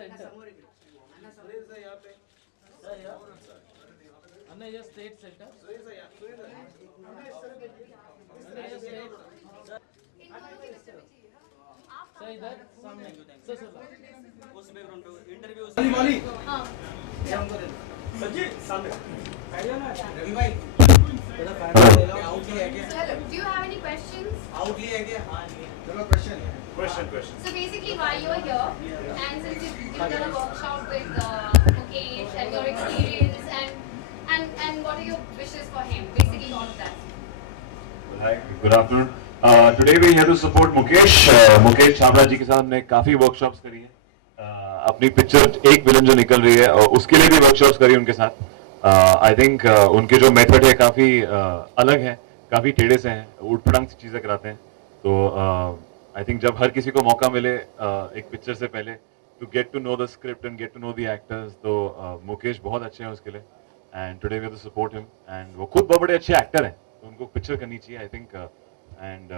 center. Anna is state center. Anna is state. Sir इधर सामने sir sir उस background interview वाली हां सच्ची सामने रवि भाई Hello, do you have any questions? आउटली है क्या हां चलो question. So basically, why you are here, and since you've done a workshop with Mukesh and your experience, and what are your wishes for him? Basically, all of that. Hi, good afternoon. Today we are here to support Mukesh. Mukesh Chhabra जी के साथ हमने काफी workshops करी है. अपनी picture एक villain जो निकल रही है उसके लिए भी वर्कशॉप्स करी उनके साथ. आई थिंक उनके जो मेथड है काफी अलग है, काफी टेढ़े से हैं, उठपटांग सी चीजें कराते हैं. तो आई थिंक जब हर किसी को मौका मिले एक पिक्चर से पहले to get to know the script and get to know the actors, तो मुकेश बहुत अच्छे हैं उसके लिए. And today we have to support him. And वो खुद बहुत बड़े अच्छे एक्टर हैं, तो उनको पिक्चर करनी चाहिए I think. And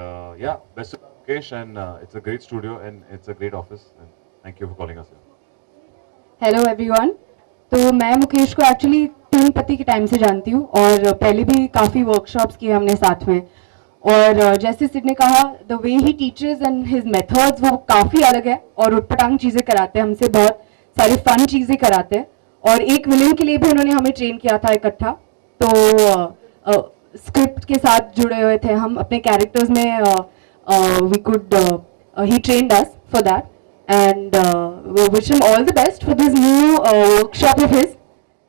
yeah, best of Mukesh, and it's a great studio and it's a great office, and thank you for calling us here. Hello everyone. तो मैं मुकेश को एक्चुअली 3 पति के टाइम से जानती हूँ और पहले भी काफ़ी वर्कशॉप्स किए हमने साथ में. और जैसे सिड ने कहा, the way he teachers and his methods वो काफ़ी अलग है और उटपटांग चीज़ें कराते हैं हमसे, बहुत सारी फन चीज़ें कराते हैं. और एक विलन के लिए भी उन्होंने हमें ट्रेन किया था इकट्ठा. तो स्क्रिप्ट के साथ जुड़े हुए थे हम अपने कैरेक्टर्स में. We could he trained us for that, and we wish him all the best for this new workshop of his,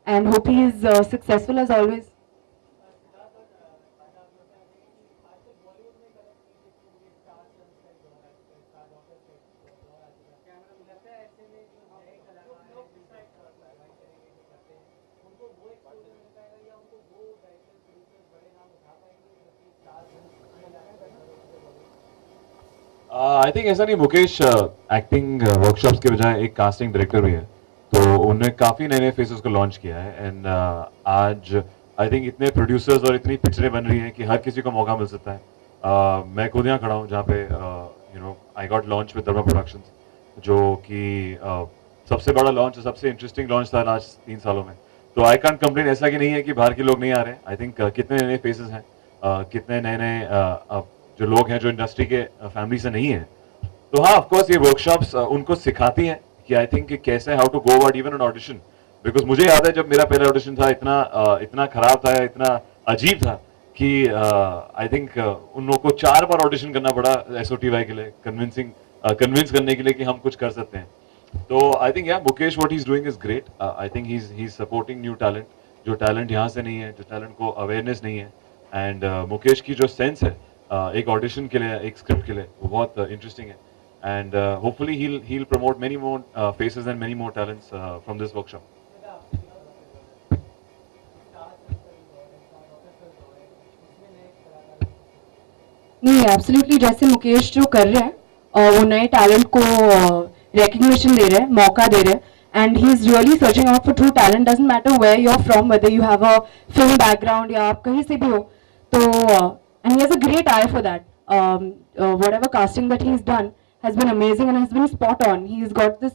and hope he is successful as always. I think ऐसा नहीं, मुकेश एक्टिंग वर्कशॉप्स के बजाय एक casting director भी है, तो उन्होंने काफ़ी नए नए फेसेस को लॉन्च किया है. एंड आज आई थिंक इतने प्रोड्यूसर्स और इतनी पिक्चरें बन रही हैं कि हर किसी को मौका मिल सकता है. मैं खुद यहाँ खड़ा हूँ जहाँ पे you know I got launch with Dharma productions, जो कि सबसे बड़ा लॉन्च, सबसे इंटरेस्टिंग लॉन्च था लास्ट 3 सालों में. तो आई कांट कंप्लेन. ऐसा कि नहीं है कि बाहर के लोग नहीं आ रहे. आई थिंक कितने नए फेसेस हैं, कितने नए नए जो लोग हैं जो इंडस्ट्री के फैमिली से नहीं है. तो हाँ, ऑफ कोर्स ये वर्कशॉप्स उनको सिखाती हैं कि आई थिंक कैसे how to go about even an audition. Because मुझे याद है जब मेरा पहला ऑडिशन था, इतना खराब था, इतना अजीब था कि आई थिंक उन लोगों को 4 बार ऑडिशन करना पड़ा SOTY के लिए, कन्विंस करने के लिए कि हम कुछ कर सकते हैं. तो आई थिंक या Mukesh what he is doing is great. I think he is supporting new talent, जो टैलेंट यहाँ से नहीं है, जो टैलेंट को अवेयरनेस नहीं है. एंड मुकेश की जो सेंस है एक ऑडिशन के लिए, एक स्क्रिप्ट के लिए, वो बहुत इंटरेस्टिंग है. And hopefully he'll promote many more faces and many more talents from this workshop. नहीं, एब्सोल्युटली जैसे मुकेश जो कर रहे हैं वो नए टैलेंट को रिकग्निशन दे रहे हैं, मौका दे रहे हैं. And he is really searching out for true talent. Doesn't matter where you are from, whether you have a film background या आप कहीं से भी हो. तो and he has a great eye for that. Whatever casting that he's done has been amazing and has been spot on. He's got this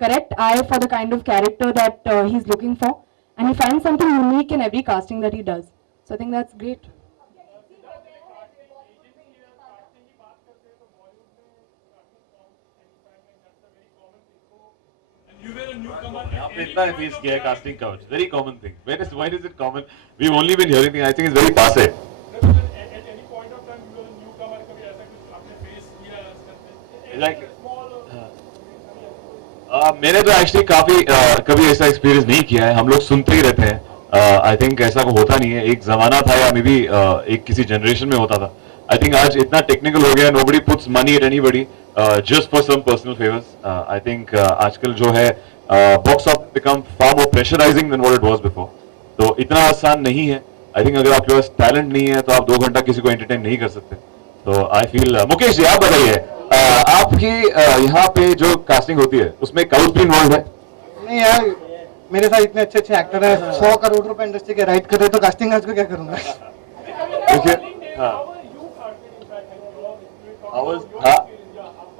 correct eye for the kind of character that he's looking for, and he finds something unique in every casting that he does. So I think that's great. You were a newcomer. आपने इतना face किया है casting couch. Very common thing. Why is it common? We've only been hearing things. I think it's very passé. मैंने तो actually कभी ऐसा experience नहीं किया है. हम लोग सुनते ही रहते हैं. आई थिंक ऐसा को होता नहीं है. एक जमाना था या मे बी एक किसी जनरेशन में होता था. आई थिंक आज इतना टेक्निकल हो गया, nobody puts money at anybody just for some personal favours. I think आजकल जो है box office become far more pressurising than what it was before. तो इतना आसान नहीं है. आई थिंक अगर आपके पास टैलेंट नहीं है तो आप 2 घंटा किसी को एंटरटेन नहीं कर सकते. तो आई फील मुकेश जी, आप बताइए, आपकी यहाँ पे जो कास्टिंग होती है उसमें काउच भी इन्वॉल्व है? नहीं यार, मेरे साथ इतने अच्छे एक्टर हैं, 100 करोड़ रुपए इंडस्ट्री के राइट कर रहे, तो कास्टिंग आज को क्या करूंगा. देखिए, हाँ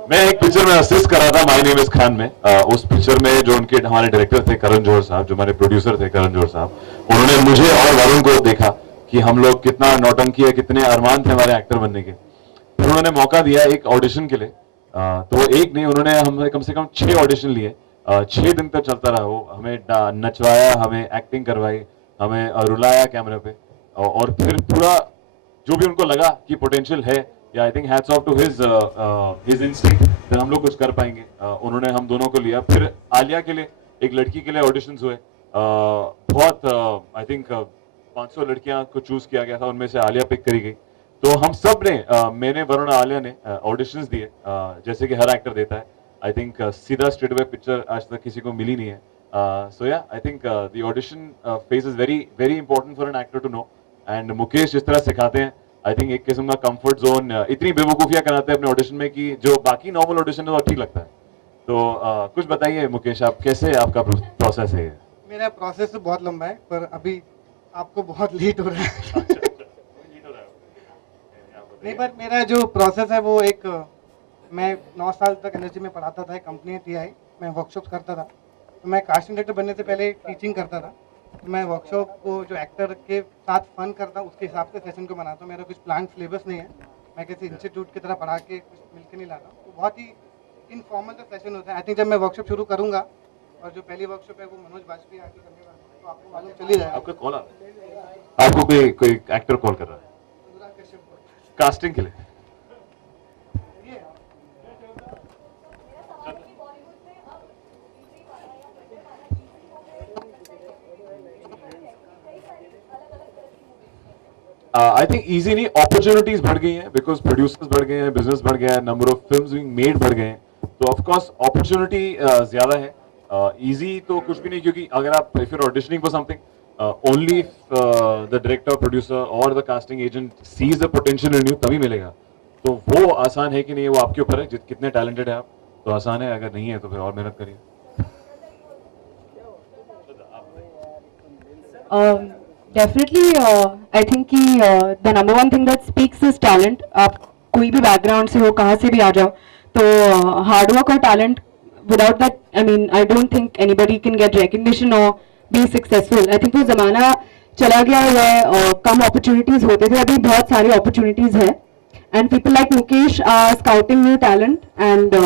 मैं एक पिक्चर में असिस्ट कर रहा था माय नेम इज खान में। उस पिक्चर में जो उनके हमारे डायरेक्टर थे करण जौहर साहब, जो हमारे प्रोड्यूसर थे करण जौहर साहब, उन्होंने मुझे और वरुण को देखा कि हम लोग कितना नौटंकी है, कितने अरमान थे हमारे एक्टर बनने के। फिर उन्होंने मौका दिया एक ऑडिशन के लिए। तो एक नहीं, उन्होंने हमें कम से कम 6 ऑडिशन लिए। 6 दिन तक चलता रहा वो, हमें नचवाया, हमें एक्टिंग करवाई, हमें रुलाया कैमरे पे, और फिर पूरा जो भी उनको लगा कि पोटेंशियल है, या I think hats off to his instinct, फिर हम लोग कुछ कर पाएंगे। उन्होंने हम दोनों को लिया। फिर आलिया के लिए, एक लड़की के लिए ऑडिशंस हुए। बहुत आई थिंक 500 लड़कियां को चूज किया गया था, उनमें से आलिया पिक करी गई। तो हम सब ने, मैंने, वरुण, आलिया ने ऑडिशंस दिए, जैसे कि हर एक्टर देता है। आई थिंक सीधा स्ट्रेट अवे पिक्चर आज तक किसी को मिली नहीं है। So yeah I think the audition phase is very very important for an actor to know. And Mukesh जिस तरह सिखाते हैं, आई थिंक एक किस्म का कंफर्ट जोन, इतनी बेवकूफियां कराते हैं अपने ऑडिशन में कि जो बाकी नॉर्मल ऑडिशन है वो ठीक लगता है। तो कुछ बताइए मुकेश, आप कैसे, आपका प्रोसेस है? मेरा प्रोसेस तो बहुत लंबा है, पर अभी आपको बहुत लेट हो रहा है। नहीं, पर मेरा जो प्रोसेस है वो एक, मैं 9 साल तक एनर्जी में पढ़ाता था, एक कंपनी है TI, मैं वर्कशॉप करता था। तो मैं कास्टिंग डायरेक्टर बनने से पहले टीचिंग करता था। तो मैं वर्कशॉप को जो एक्टर के साथ फन करता हूँ उसके हिसाब से सेशन को बनाता हूँ। मेरा कुछ प्लान सिलेबस नहीं है, मैं किसी इंस्टीट्यूट की तरह पढ़ा के कुछ मिलकर नहीं लाता हूँ। तो बहुत ही इनफॉर्मल जो सेशन होता है। आई थिंक जब मैं वर्कशॉप शुरू करूँगा, और जो पहली वर्कशॉप है वो मनोज वाजपेयी आके करने वाला है, तो आपको मालूम चली जाएगा। आपका कॉल आ रहा है? आपको कोई एक्टर कॉल कर रहा है कास्टिंग के लिए? आई थिंक इजी नहीं, अपॉर्चुनिटीज बढ़ गई हैं, बिकॉज प्रोड्यूसर्स बढ़ गए हैं, बिजनेस बढ़ गया है, number of films being made बढ़ गए हैं। तो ऑफ कोर्स अपॉर्चुनिटी ज्यादा है। इजी तो कुछ भी नहीं, क्योंकि अगर आप, if you are auditioning for something, only the director, producer और the casting agent sees the potential in you, तभी मिलेगा। तो वो आसान है कि नहीं, वो आपके ऊपर है, कितने टैलेंटेड है आप। तो आसान है, अगर नहीं है तो फिर और मेहनत करिए। डेफिनेटली आई थिंक कि the number one thing that speaks is talent. आप कोई भी बैकग्राउंड से हो, कहाँ से भी आ जाओ, तो हार्ड वर्क और talent, without that I mean I don't think anybody can get recognition और बी सक्सेसफुल। आई थिंक वो जमाना चला गया है, कम अपॉर्चुनिटीज होते थे, अभी बहुत सारी अपॉर्चुनिटीज है। And people like Mukesh are scouting new talent and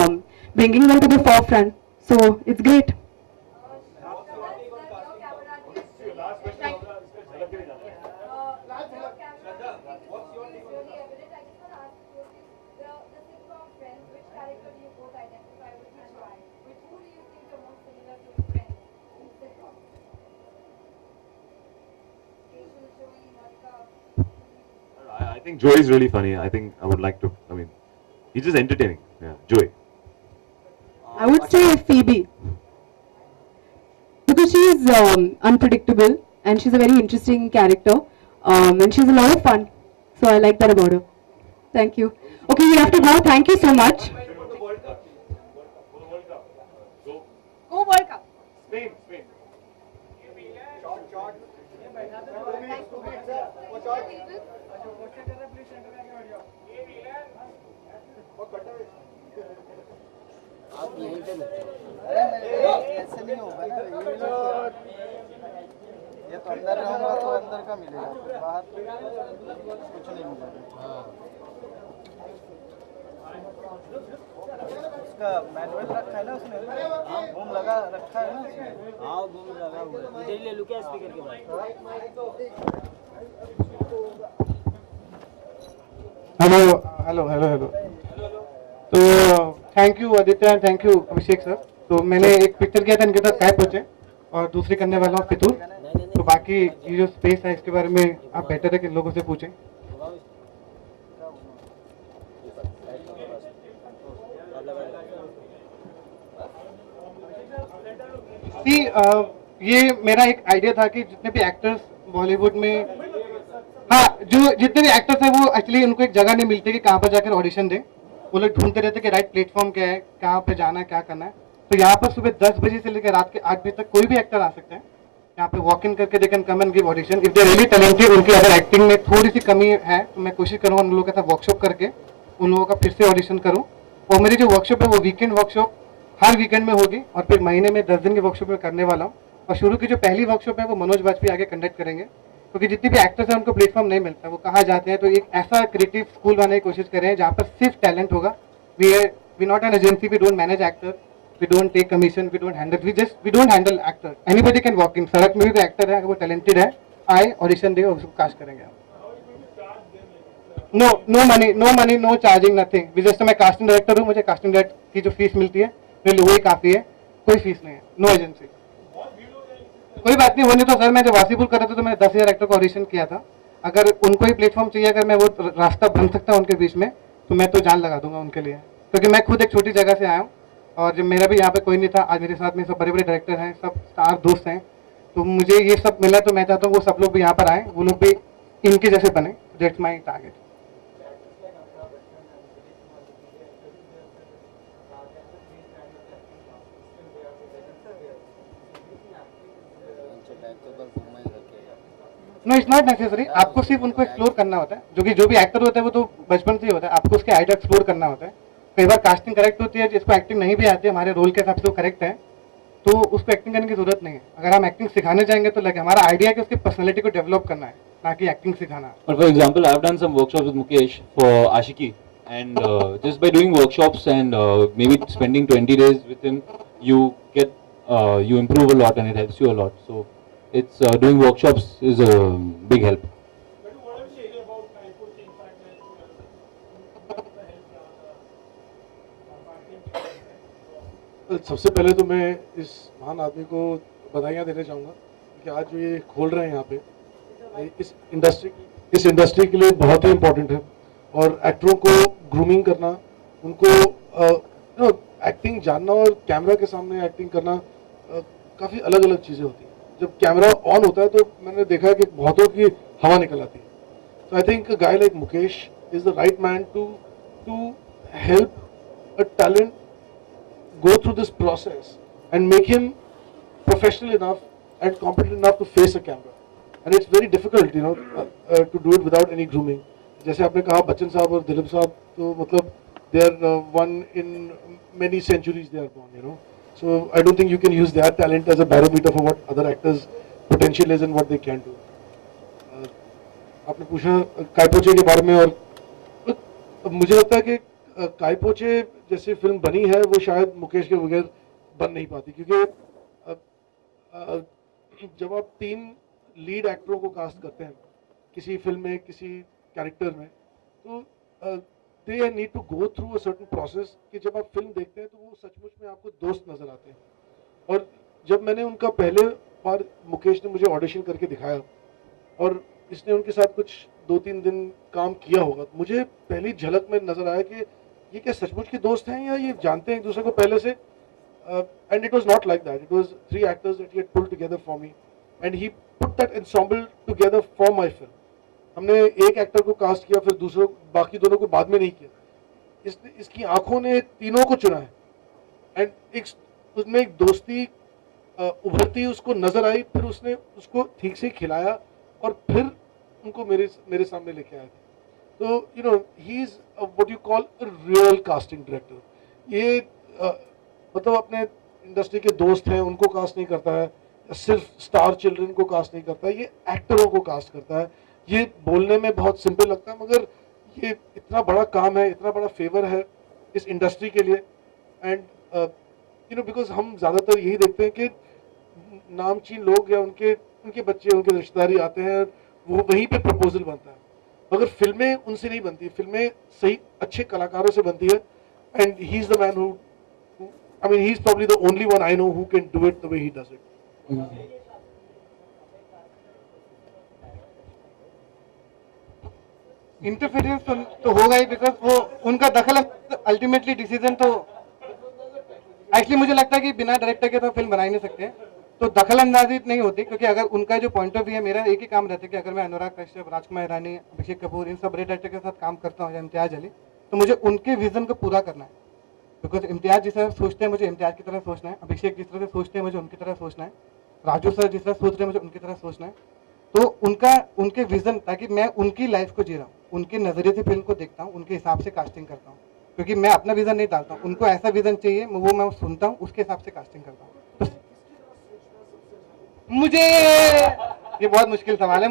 bringing them to the forefront. So it's great. I think Joey is really funny. I think I would like to, I mean, he's just entertaining. Yeah, Joey. I would say Phoebe. Because she is unpredictable and she's a very interesting character. And she's a lot of fun. So I like that about her. Thank you. Okay, we have to go. Thank you so much. Go World Cup. Spain. ऐसे नहीं होगा ना, ये तो अंदर रहूंगा तो अंदर का मिलेगा, बाहर कुछ नहीं मिलेगा। उसका मैनुअल रखा है ना उसने, बूम लगा रखा है ना उसमें। हाँ, बूम लगा हुआ है। इधर ले लूँ क्या स्पीकर के बाद? हेलो। तो thank you Aditya and thank you Abhishek sir. तो मैंने एक पिक्चर किया था इनके साथ, काय पहुंचे, और दूसरी करने वाला हूँ फितूर। तो बाकी ये जो स्पेस है इसके बारे में आप बेटर है कि लोगों से पूछें। ये मेरा एक आइडिया था कि जितने भी एक्टर्स बॉलीवुड में, हाँ, जो जितने भी एक्टर्स हैं वो एक्चुअली उनको एक जगह नहीं मिलती कि कहाँ पर जाकर ऑडिशन दें। वो लोग ढूंढते रहते कि राइट प्लेटफॉर्म क्या है, कहाँ पे जाना है, क्या करना है। तो यहाँ पर सुबह 10 बजे से लेकर रात के 8 बजे तक कोई भी एक्टर आ सकता है। यहाँ पे वॉक इन करके they can come and give audition if they really talented. उनकी अगर एक्टिंग में थोड़ी सी कमी है तो मैं कोशिश करूँगा उन लोगों के साथ वर्कशॉप करके उन लोगों का फिर से ऑडिशन करूँ और मेरी जो वर्कशॉप है वो वीकेंड वर्कशॉप हर वीकेंड में होगी और फिर महीने में 10 दिन की वर्कशॉप में करने वाला हूँ। और शुरू की जो पहली वर्कशॉप है वो मनोज वाजपेयी आगे कंडक्ट करेंगे, क्योंकि जितने भी एक्टर्स हैं उनको प्लेटफॉर्म नहीं मिलता, वो कहाँ जाते हैं। तो एक ऐसा क्रिएटिव स्कूल बनाने की कोशिश कर रहे हैं जहाँ पर सिर्फ टैलेंट होगा। We not an agency, we don't manage actor, we don't take commission, we don't handle actor. Anybody can walk in. सड़क में भी कोई एक्टर है, अगर वो टैलेंटेड है, आए ऑडिशन दे और उसको कास्ट करेंगे। No money, no charging, nothing. जैसे मैं कास्टिंग डायरेक्टर हूँ, मुझे कास्टिंग डायरेक्टर की जो फीस मिलती है मेरे लिए वही काफ़ी है, कोई फीस नहीं है, नो एजेंसी। कोई बात नहीं, वो नहीं तो सर मैं जब वासीपुर कर रहा था तो मैंने 10,000 एक्टर को ऑडिशन किया था। अगर उनको ही प्लेटफॉर्म चाहिए, अगर मैं वो रास्ता बन सकता हूँ उनके बीच में, तो मैं तो जान लगा दूंगा उनके लिए, क्योंकि मैं खुद एक छोटी जगह से आया हूँ और जब मेरा भी यहाँ पे कोई नहीं था, आज मेरे साथ में सब बड़े बड़े डायरेक्टर हैं, सब स्टार दोस्त हैं, तो मुझे ये सब मिला। तो मैं चाहता हूँ वो सब लोग भी यहाँ पर आए, वो लोग भी इनके जैसे बने। That's my target. No, it's not necessary. आपको सिर्फ उनको एक्सप्लोर करना होता है। जो भी एक्टर होता है वो तो बचपन से ही होता है, आपको उसके आइडिया एक्सप्लोर करना होता है। कई बार कास्टिंग करेक्ट होती है, जिसको एक्टिंग नहीं भी आती है, हमारे रोल के हिसाब से वो करेक्ट है, तो उसको एक्टिंग करने की जरूरत नहीं है। अगर हम एक्टिंग सिखाने जाएंगे तो लगे हमारा आइडिया है कि उसकी पर्सनैलिटी को डेवलप करना है, ना कि एक्टिंग सिखाना। For example, I've done some workshops with Mukesh for Ashiki, and just by doing workshops and maybe spending 20 days with him, you improve a lot and it helps you a lot. So it's doing workshops is a big help. सबसे पहले तो मैं इस महान आदमी को बधाइयाँ देना चाहूँगा कि आज जो ये खोल रहे हैं यहाँ पे, इस इंडस्ट्री के लिए बहुत ही इम्पोर्टेंट है। और एक्टरों को ग्रूमिंग करना, उनको एक्टिंग जानना और कैमरा के सामने एक्टिंग करना काफ़ी अलग अलग चीज़ें होती हैं। जब कैमरा ऑन होता है तो मैंने देखा है कि बहुतों की हवा निकल आती है। So I think a guy like Mukesh is the right man to help a talent go through this process and make him professional enough and competent enough to face a camera. And it's very difficult, to do it without any grooming. जैसे आपने कहा बच्चन साहब और दिलीप साहब, तो मतलब they are one in many centuries they are born, So I don't think you can use their talent as a barometer for what other actors' potential is and what they can do. आपने पूछा कायपोचे के बारे में, और मुझे लगता है कि कायपोचे जैसी फिल्म बनी है वो शायद मुकेश के बगैर बन नहीं पाती, क्योंकि जब आप 3 लीड एक्टरों को कास्ट करते हैं किसी फिल्म में, किसी कैरेक्टर में, तो they need to go through a certain process कि जब आप फिल्म देखते हैं तो वो सचमुच में आपको दोस्त नजर आते हैं। और जब मैंने उनका पहले बार मुकेश ने मुझे ऑडिशन करके दिखाया और इसने उनके साथ कुछ 2-3 दिन काम किया होगा, मुझे पहली झलक में नजर आया कि ये क्या सचमुच के दोस्त हैं या ये जानते हैं एक दूसरे को पहले से। And it was not like that, it was 3 actors that he had pulled together for me and he put that ensemble together for my film. हमने एक एक्टर को कास्ट किया, फिर दूसरों बाकी दोनों को बाद में नहीं किया। इसकी आंखों ने तीनों को चुना है एंड उसमें एक दोस्ती उभरती उसको नजर आई, फिर उसने उसको ठीक से खिलाया और फिर उनको मेरे सामने लेके आया। तो he is what you call a real casting director. ये मतलब अपने इंडस्ट्री के दोस्त हैं उनको कास्ट नहीं करता है, सिर्फ स्टार चिल्ड्रन को कास्ट नहीं करता है, ये एक्टरों को कास्ट करता है। ये बोलने में बहुत सिंपल लगता है, मगर ये इतना बड़ा काम है, इतना बड़ा फेवर है इस इंडस्ट्री के लिए। एंड बिकॉज हम ज़्यादातर यही देखते हैं कि नामचीन लोग या उनके बच्चे, उनके रिश्तेदारी आते हैं, वो वहीं पे प्रपोजल बनता है, मगर फिल्में उनसे नहीं बनती। फिल्में सही अच्छे कलाकारों से बनती है। And he is the man who he is probably the only one I know who can do it the way he does it. Interference तो होगा ही, बिकॉज वो उनका दखल अल्टीमेटली डिसीजन तो एक्चुअली मुझे लगता है कि बिना डायरेक्टर के तो फिल्म बना ही नहीं सकते, तो दखल अंदाजी नहीं होती। क्योंकि अगर उनका जो पॉइंट ऑफ व्यू है, मेरा एक ही काम रहता है कि अगर मैं अनुराग कश्यप, राजकुमार हिरानी, अभिषेक कपूर, इन सब बड़े डायरेक्टर के साथ काम करता हूँ या इम्तियाज अली, तो मुझे उनके विजन को पूरा करना है। बिकॉज इम्तियाज जिस तरह सोचते हैं मुझे इम्तियाज की तरह सोचना है, अभिषेक जिस तरह से सोचते हैं मुझे उनकी तरह सोचना है, राजू सर जिस तरह सोच रहे हैं मुझे उनकी तरह सोचना है। तो उनके विजन, ताकि मैं उनकी लाइफ को जी रहा हूँ, उनके नज़रिए से फिल्म को देखता हूँ, उनके हिसाब से कास्टिंग करता हूँ। क्योंकि मैं अपना विजन नहीं डालता हूँ, उनको ऐसा विजन चाहिए, वो मैं सुनता हूँ, उसके हिसाब से कास्टिंग करता हूँ। बस। मुझे ये बहुत मुश्किल सवाल है।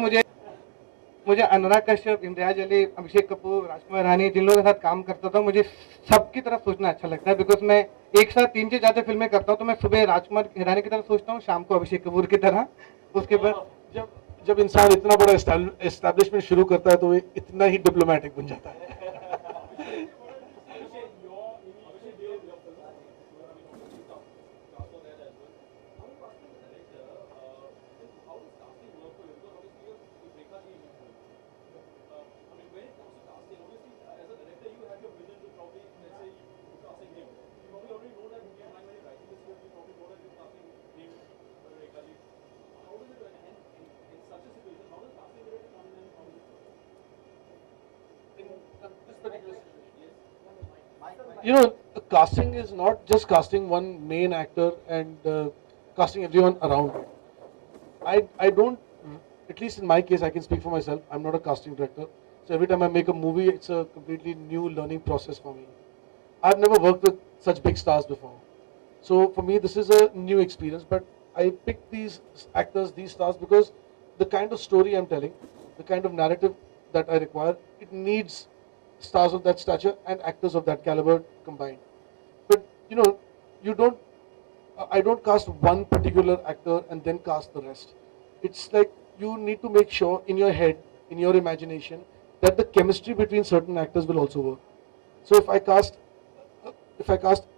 मुझे अनुराग कश्यप, इम्तियाज अली, अभिषेक कपूर, राजकुमार रानी, जिन लोगों के साथ काम करता था, मुझे सबकी तरह सोचना अच्छा लगता है। बिकॉज मैं एक साथ 3 से ज़्यादा फिल्में करता हूँ, तो मैं सुबह राजकुमार हिरानी की तरह सोचता हूँ, शाम को अभिषेक कपूर की तरह। उसके बाद जब जब इंसान इतना बड़ा एस्टैब्लिशमेंट शुरू करता है तो वो इतना ही डिप्लोमेटिक बन जाता है। You know, casting is not just casting one main actor and casting everyone around. I don't, at least in my case, I can speak for myself. I'm not a casting director. So every time I make a movie, it's a completely new learning process for me. I've never worked with such big stars before. So for me, this is a new experience. But I picked these actors, these stars, because the kind of story I'm telling, the kind of narrative that I require, it needs stars of that stature and actors of that caliber combined. But you know, you don't. I don't cast one particular actor and then cast the rest. It's like you need to make sure in your head, in your imagination, that the chemistry between certain actors will also work. So if I cast,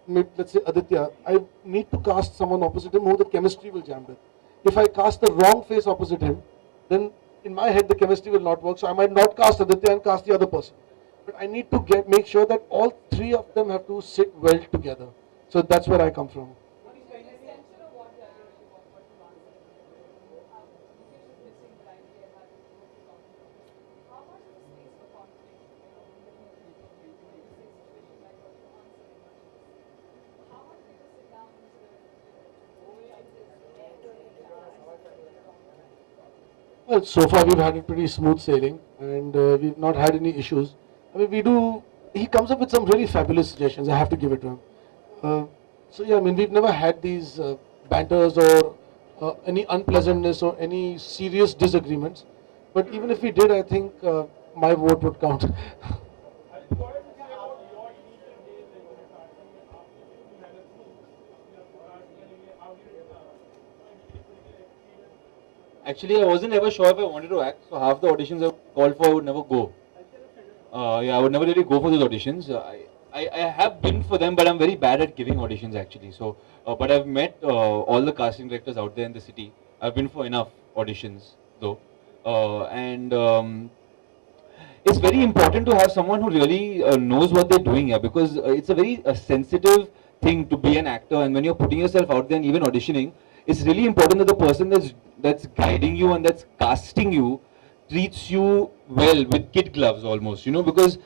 let's say Aditya, I need to cast someone opposite him who the chemistry will jam with. If I cast the wrong face opposite him, then in my head the chemistry will not work. So I might not cast Aditya and cast the other person. But I need to make sure that all 3 of them have to sit well together. So that's where I come from. Well, so far we've had it pretty smooth sailing, and we've not had any issues. I mean, we do. He comes up with some really fabulous suggestions. I have to give it to him. So yeah, I mean, we've never had these banters or any unpleasantness or any serious disagreements. But even if we did, I think my vote would count. Actually, I wasn't ever sure if I wanted to act, so half the auditions I called for, I would never go. Yeah, I would never really go for those auditions. I have been for them, but I'm very bad at giving auditions actually. So, but I've met all the casting directors out there in the city. I've been for enough auditions though, and it's very important to have someone who really knows what they're doing here, because it's a very sensitive thing to be an actor, and when you're putting yourself out there and even auditioning, it's really important that the person that's guiding you and that's casting you treats you well with kid gloves almost, you know, because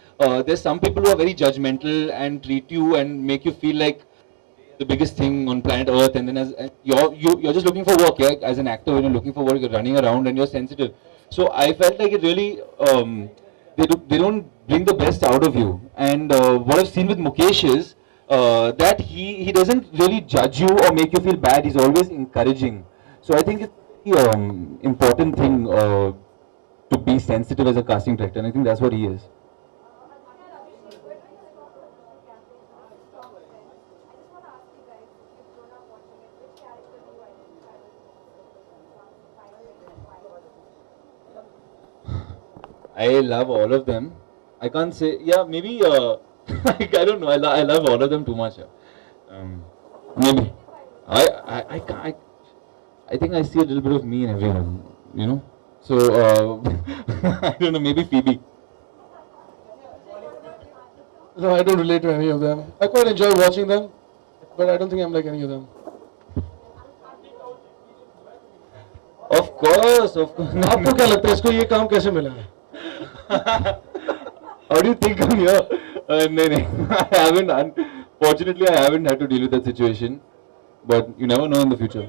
there's some people who are very judgmental and treat you and make you feel like the biggest thing on planet Earth, and then you're just looking for work, yeah? As an actor, when you're looking for work, you're running around and you're sensitive. So I felt like it really they don't bring the best out of you. And what I've seen with Mukesh is that he doesn't really judge you or make you feel bad. He's always encouraging. So I think it's a important thing to be sensitive as a casting director, and I think that's what he is. I love all of them. I can't say, yeah, maybe, I don't know, I love all of them too much. Maybe. I can't, I think I see a little bit of me in everyone, you know? So, I don't know, maybe Phoebe. No, I don't relate to any of them. I quite enjoy watching them, but I don't think I'm like any of them. Of course, of course. आपको क्या लगता है इसको ये काम कैसे मिला है? How do you think I'm here? No, I haven't. Unfortunately, I haven't had to deal with that situation. But you never know in the future.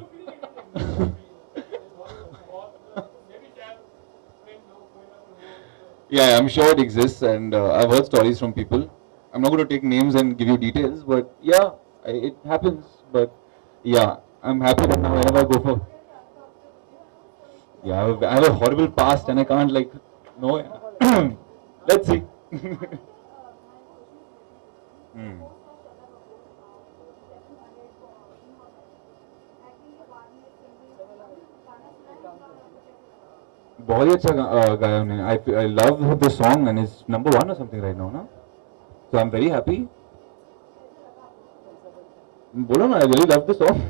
Yeah, I'm sure it exists, and I've heard stories from people. I'm not going to take names and give you details, but yeah, it happens. But yeah, I'm happy that now whenever I go for, yeah, I have a horrible past and I can't like, no, yeah. Let's see. Hmm. बहुत ही अच्छा गाया उन्हें. I love the song and it's number one or something right now, ना? So I'm very happy. बोलो ना, I really love the song.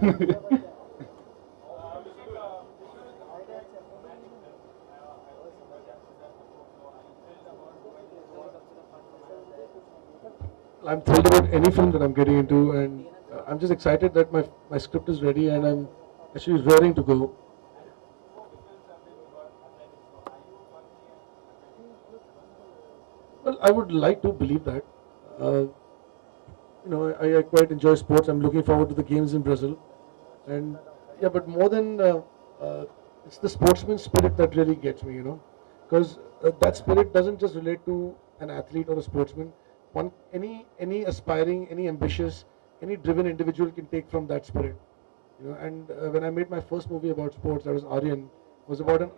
I'm thrilled about any film that I'm getting into, and I'm just excited that my script is ready and I'm actually raring to go. Well, I would like to believe that. I quite enjoy sports. I'm looking forward to the games in Brazil, and yeah, but more than it's the sportsman spirit that really gets me, because that spirit doesn't just relate to an athlete or a sportsman. Any aspiring, any ambitious, any driven individual can take from that spirit, And when I made my first movie about sports, that was Aryan, was about an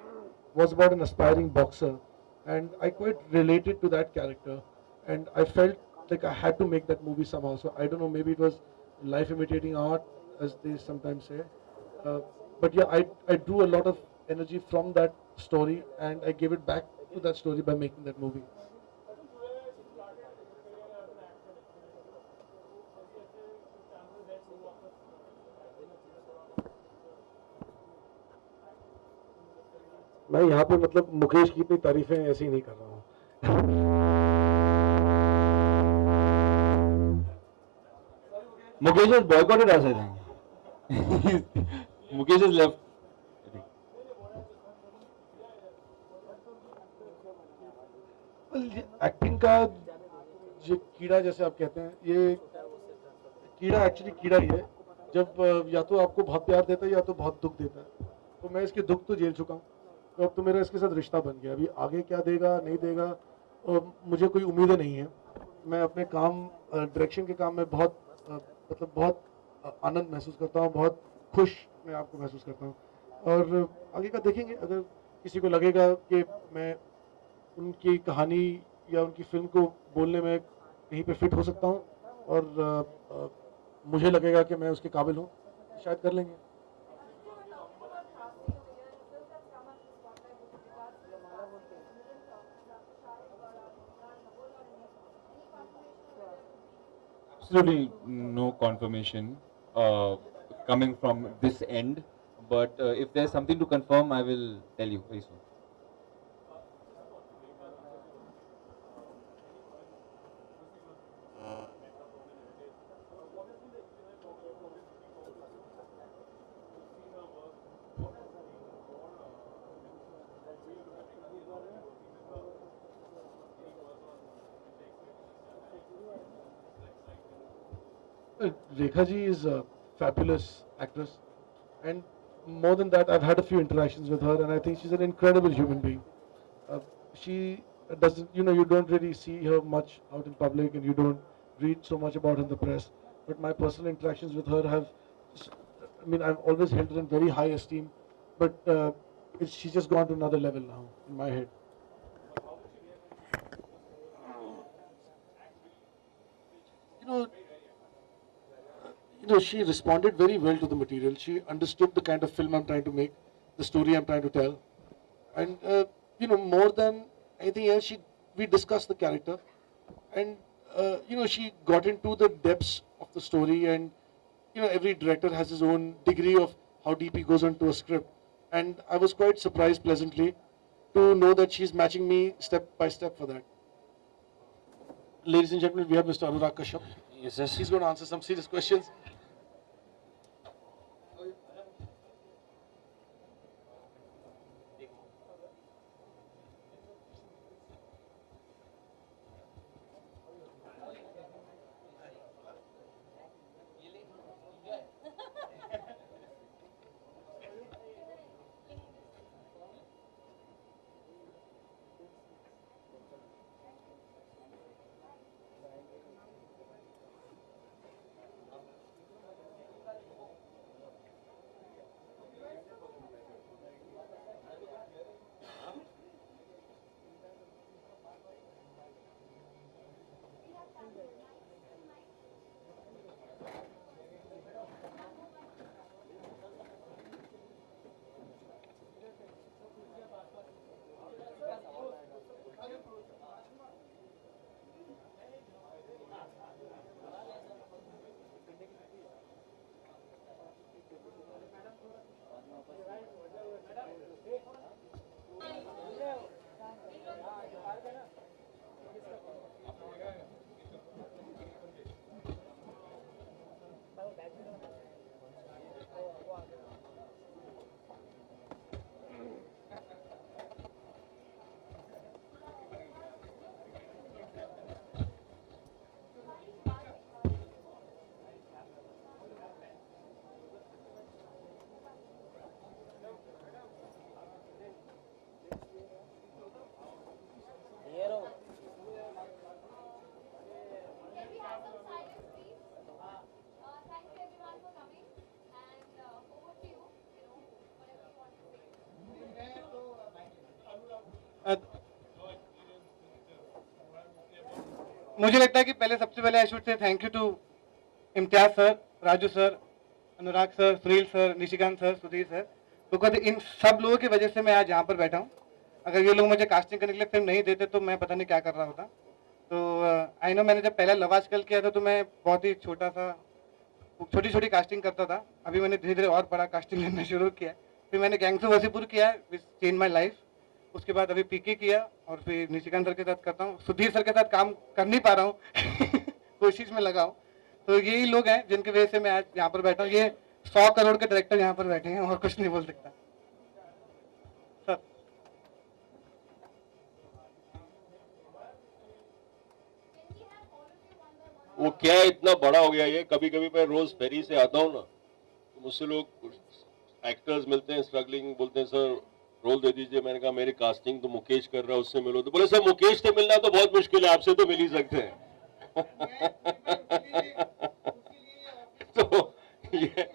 was about an aspiring boxer, and I quite related to that character, and I felt like I had to make that movie somehow. So I don't know, maybe it was life imitating art, as they sometimes say, uh, but yeah, I drew a lot of energy from that story, and I gave it back to that story by making that movie. मैं यहाँ पे मतलब मुकेश की इतनी तारीफें ऐसे ही नहीं कर रहा हूँ. Mukesh has boycotted us, I think. Mukesh has left. Acting का जो कीड़ा जैसे आप कहते हैं, ये कीड़ा एक्चुअली कीड़ा ही है. जब या तो आपको बहुत प्यार देता है या तो बहुत दुख देता है. तो मैं इसके दुख तो झेल चुका हूँ, तो अब तो मेरा इसके साथ रिश्ता बन गया. अभी आगे क्या देगा नहीं देगा मुझे कोई उम्मीदें नहीं है. मैं अपने काम डायरेक्शन के काम में बहुत मतलब बहुत आनंद महसूस करता हूँ, बहुत खुश मैं आपको महसूस करता हूँ. और आगे का देखेंगे, अगर किसी को लगेगा कि मैं उनकी कहानी या उनकी फिल्म को बोलने में कहीं पे फिट हो सकता हूँ, और मुझे लगेगा कि मैं उसके काबिल हूँ, शायद कर लेंगे. Absolutely no confirmation coming from this end, but if there's something to confirm, I will tell you very soon. Rekha ji is a fabulous actress, and more than that, I've had a few interactions with her, and I think she's an incredible human being. She doesn't, you don't really see her much out in public, and you don't read so much about her in the press. But my personal interactions with her have, I mean, I've always held her in very high esteem, but she's just gone to another level now in my head. You know, she responded very well to the material. She understood the kind of film I'm trying to make, the story I'm trying to tell, and more than anything else, we discussed the character, and she got into the depths of the story, and every director has his own degree of how deep he goes into a script, and I was quite surprised pleasantly to know that she's matching me step by step for that. Ladies and gentlemen, we have Mr. Anurag Kashyap. Yes, yes. He's going to answer some serious questions. मुझे लगता है कि पहले सबसे पहले I should say thank you to Imtiaz sir, Raju sir, Anurag sir, Sunil sir, Nishikant sir, Sudhir sir, because इन सब लोगों की वजह से मैं आज यहाँ पर बैठा हूँ। अगर ये लोग मुझे कास्टिंग करने के लिए फिल्म नहीं देते तो मैं पता नहीं क्या कर रहा होता। तो आई नो मैंने जब पहला लव आजकल किया था तो मैं बहुत ही छोटी छोटी कास्टिंग करता था। अभी मैंने धीरे धीरे और बड़ा कास्टिंग करना शुरू किया। फिर मैंने गैंग्स ऑफ वसीपुर किया, विच चेंज माई लाइफ। उसके बाद अभी पीके किया और फिर निशिकांत सर के साथ करता हूँ। सुधीर सर के साथ काम कर नहीं पा रहा हूँ कोशिश में लगा हूँ। तो यही लोग हैं जिनकी वजह से मैं आज यहाँ पर बैठा हूँ। ये 100 करोड़ के डायरेक्टर यहाँ पर बैठे हैं और कुछ नहीं बोल सकता सर। वो क्या इतना बड़ा हो गया ये, कभी कभी मैं रोज फेरी से आता हूँ ना, तो मुझसे लोग एक्टर्स मिलते हैं स्ट्रगलिंग, बोलते हैं सर रोल दे दीजिए। मैंने कहा मेरी कास्टिंग तो मुकेश कर रहा है, उससे मिलो। तो बोले सर मुकेश से मिलना तो बहुत मुश्किल है, आपसे तो मिल ही सकते हैं। तो ये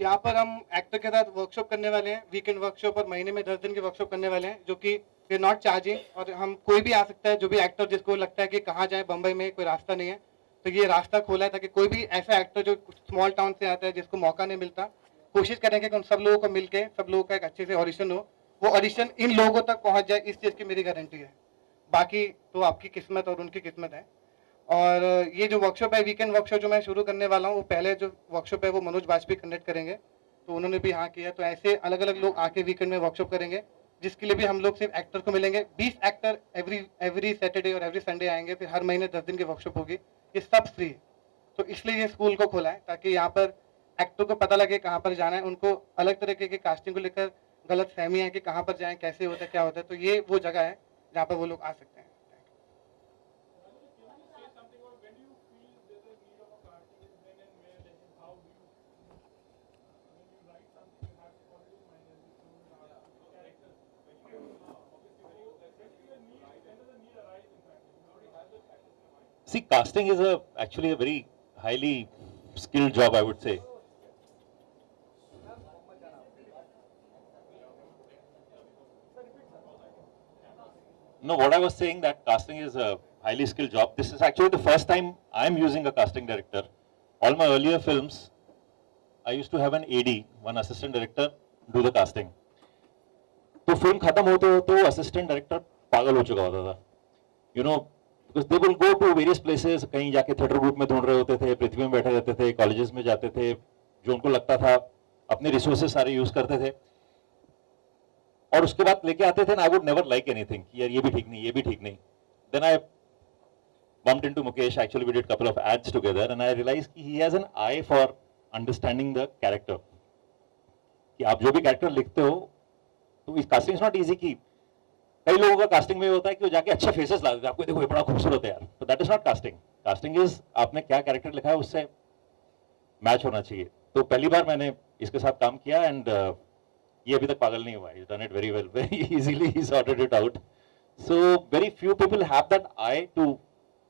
यहाँ पर हम एक्टर के साथ वर्कशॉप करने वाले हैं, वीकेंड वर्कशॉप, और महीने में 10 दिन की वर्कशॉप करने वाले हैं, जो कि वी आर नॉट चार्जिंग। और हम कोई भी आ सकता है, जो भी एक्टर जिसको लगता है कि कहाँ जाए, बम्बई में कोई रास्ता नहीं है, तो ये रास्ता खोला है ताकि कोई भी ऐसा एक्टर जो स्मॉल टाउन से आता है, जिसको मौका नहीं मिलता, कोशिश करेंगे कि उन सब लोगों को मिलके सब लोगों का एक अच्छे से ऑडिशन हो, वो ऑडिशन इन लोगों तक पहुँच जाए, इस चीज़ की मेरी गारंटी है। बाकी तो आपकी किस्मत और उनकी किस्मत है। और ये जो वर्कशॉप है, वीकेंड वर्कशॉप जो मैं शुरू करने वाला हूँ, वो पहले जो वर्कशॉप है वो मनोज वाजपेयी कंडक्ट करेंगे, तो उन्होंने भी हाँ किया। तो ऐसे अलग अलग लोग आके वीकेंड में वर्कशॉप करेंगे, जिसके लिए भी हम लोग सिर्फ एक्टर को मिलेंगे। 20 एक्टर एवरी सैटरडे और एवरी संडे आएंगे। फिर हर महीने 10 दिन की वर्कशॉप होगी, ये सब फ्री है। तो इसलिए ये स्कूल को खोला है ताकि यहाँ पर एक्टर को पता लगे कहाँ पर जाना है। उनको अलग तरीके की कास्टिंग को लेकर गलत फहमी है कि कहाँ पर जाएं, कैसे होता है, क्या होता है। तो ये वो जगह है जहाँ पर वो लोग आ सकते हैं। See, casting is actually a very highly skilled job, I would say. No, what I was saying that casting is a highly skilled job. This is actually the first time I'm using a casting director. All my earlier films, I used to have an AD, one assistant director, do the casting. तो film खत्म होते होते वो assistant director पागल हो चुका होता था, you know, because they will go to various places, कहीं जाके थिएटर ग्रुप में ढूंढ रहे होते थे, पृथ्वी में बैठे रहते थे, कॉलेजेस में जाते थे, जो उनको लगता था, अपने रिसोर्सेज सारे यूज करते थे, और उसके बाद लेके आते थे ना, I would never like anything, यार ये भी ठीक नहीं, ये भी ठीक नहीं. Then I bumped into Mukesh. Actually, we did a couple of ads together, and I realized he has an eye for understanding the character. कि आप जो भी कैरेक्टर लिखते हो, तो इस कास्टिंग इज नॉट इजी. कि कई लोगों का कास्टिंग में होता है कि वो जाके अच्छे फेसेस ला देते हैं, आपको देखो ये बड़ा खूबसूरत है यार, तो that is not casting. Casting is आपने क्या कैरेक्टर लिखा है उससे मैच होना चाहिए. तो पहली बार मैंने इसके साथ काम किया, एंड ये अभी तक पागल नहीं हुआ. He's done it very well, very easily he sorted it out. So very few people have that eye to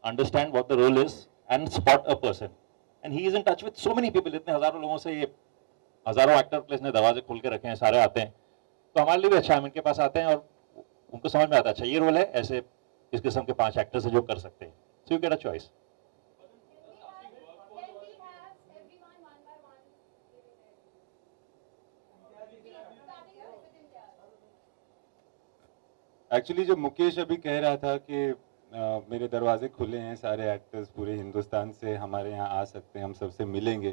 understand what the role is and spot a person. And he is in touch with so many people. इतने हजारों लोगों से, ये हजारों actor place ने दरवाजे खोल के रखे हैं, सारे आते हैं. तो हमारे लिए भी अच्छा है, हम इनके पास आते हैं और उनको समझ में आता है अच्छा ये रोल है, ऐसे इस किस्म के 5 एक्टर्स हैं जो कर सकते हैं. So you get a choice. Actually जो मुकेश अभी कह रहा था कि मेरे दरवाजे खुले हैं, सारे एक्टर्स पूरे हिंदुस्तान से हमारे यहाँ आ सकते हैं, हम सबसे मिलेंगे,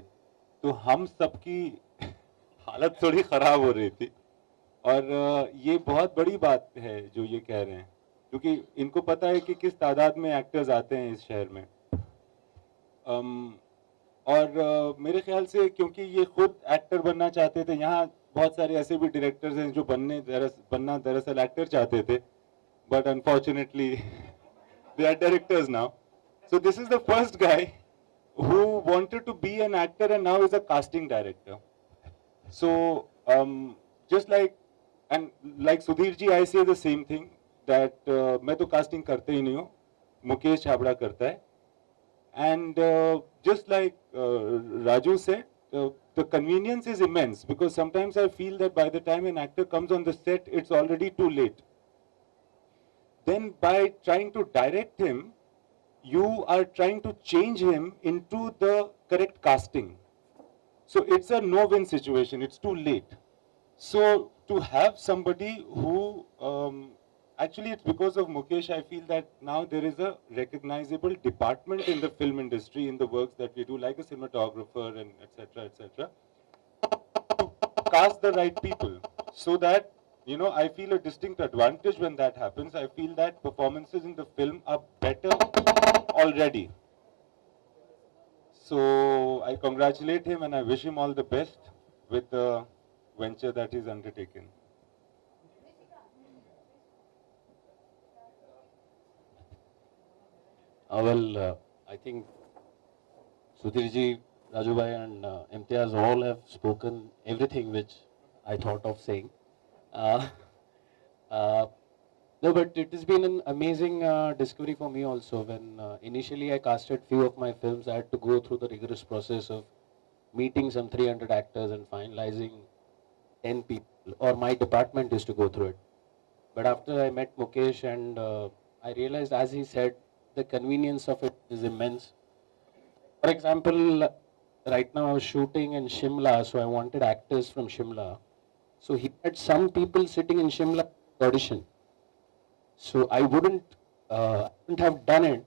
तो हम सबकी हालत थोड़ी ख़राब हो रही थी. और ये बहुत बड़ी बात है जो ये कह रहे हैं, क्योंकि इनको पता है कि किस तादाद में एक्टर्स आते हैं इस शहर में. और मेरे ख्याल से क्योंकि ये खुद एक्टर बनना चाहते थे, यहाँ बहुत सारे ऐसे भी डायरेक्टर्स हैं जो बनना दरअसल एक्टर चाहते थे, but unfortunately they are directors now. So this is the first guy who wanted to be an actor and now is a casting director. So just like Sudhir ji, I say the same thing that मैं तो casting करते ही नहीं हूँ, मुकेश छाबड़ा करता है. And just like Raju said, the convenience is immense, because sometimes I feel that by the time an actor comes on the set, it's already too late. Then by trying to direct him, you are trying to change him into the correct casting. So it's a no-win situation, it's too late. So to have somebody who, actually it's because of Mukesh, I feel that now there is a recognizable department in the film industry, in the works that we do, like a cinematographer and etc., etc., to cast the right people, so that, you know, I feel a distinct advantage when that happens. I feel that performances in the film are better already. So I congratulate him and I wish him all the best with the venture that he's undertaken. I think Sudhirji, Rajubhai and Imtiaz all have spoken everything which I thought of saying. Uh, no, but it has been an amazing discovery for me also. When initially I casted few of my films, I had to go through the rigorous process of meeting some 300 actors and finalizing 10 people, or my department is to go through it. But after I met Mukesh and I realized, as he said, the convenience of it is immense. For example, right now I was shooting in Shimla, so I wanted actors from Shimla. So he had some people sitting in Shimla audition. So I wouldn't have done it,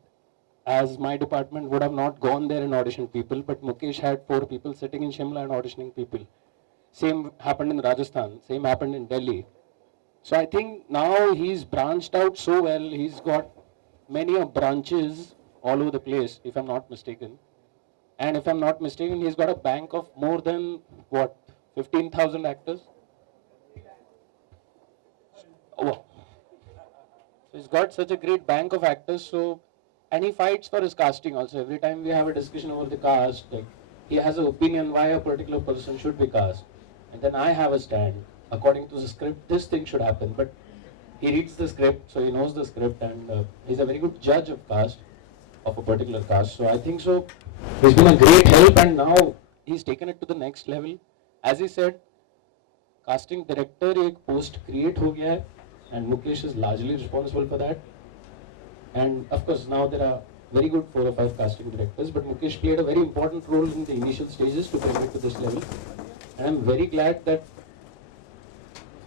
as my department would have not gone there and auditioned people, but Mukesh had 4 people sitting in Shimla and auditioning people. Same happened in Rajasthan, same happened in Delhi. So I think now he's branched out so well, he's got many branches all over the place, if I'm not mistaken. And if I'm not mistaken, he's got a bank of more than, what, 15,000 actors? Oh, wow. So he's got such a great bank of actors, so, and he fights for his casting also. Every time we have a discussion over the cast, like, he has an opinion why a particular person should be cast. And then I have a stand. According to the script, this thing should happen. But he reads the script, so he knows the script, and he's a very good judge of cast, of a particular cast. So I think so, he's been a great help, and now he's taken it to the next level. As he said, casting director एक post create हो गया है, and Mukesh is largely responsible for that. And of course, now there are very good 4 or 5 casting directors, but Mukesh played a very important role in the initial stages to bring it to this level. And I'm very glad that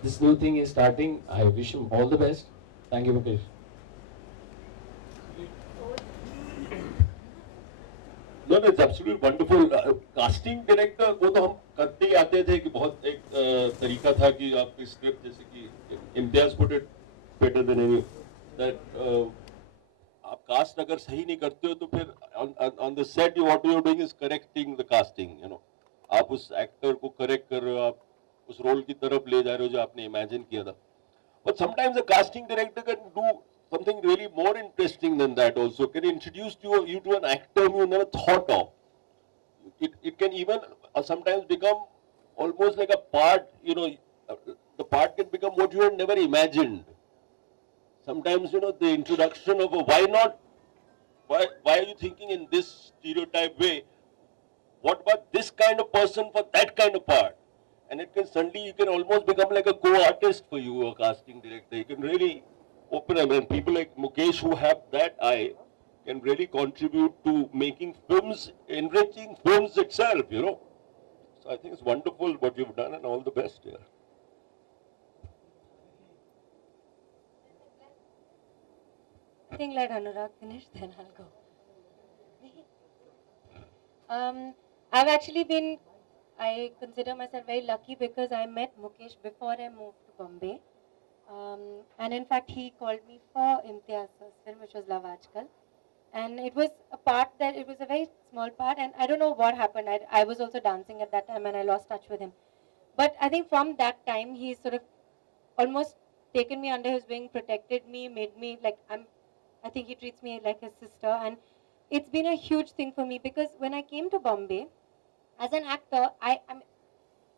this new thing is starting. I wish him all the best. Thank you, Mukesh. No, it's absolutely wonderful. Casting director को तो हम करते ही आते थे कि बहुत एक तरीका था कि आपकी स्क्रिप्ट, जैसे कि Imtiaz put it better than any, that आप कास्ट अगर सही नहीं करते हो तो फिर on the set what you are doing is correcting the casting, you know. आप उस एक्टर को करेक्ट कर रहे हो, आप उस रोल की तरफ ले जा रहे हो जो आपने इमेजिन किया था. But sometimes a casting director can do something really more interesting than that also. Can introduce you to an actor you never thought of. It can even sometimes become almost like a part, you know, the part can become what you had never imagined. Sometimes, you know, the introduction of a why are you thinking in this stereotype way? What about this kind of person for that kind of part? And it can suddenly, you can almost become like a co-artist for you, a casting director. You can really open up, and people like Mukesh who have that eye can really contribute to making films, enriching films itself, you know. So I think it's wonderful what you've done, and all the best here. I think let Anurag finish, then I'll go. I've actually been, I consider myself very lucky because I met Mukesh before I moved to Bombay. And in fact, he called me for Imtiaz's film, which was Love Aajkal. And it was a part that, it was a very small part, and I don't know what happened. I was also dancing at that time and I lost touch with him. But I think from that time, he sort of almost taken me under his wing, protected me, made me like, I think he treats me like his sister. And it's been a huge thing for me because when I came to Bombay, as an actor,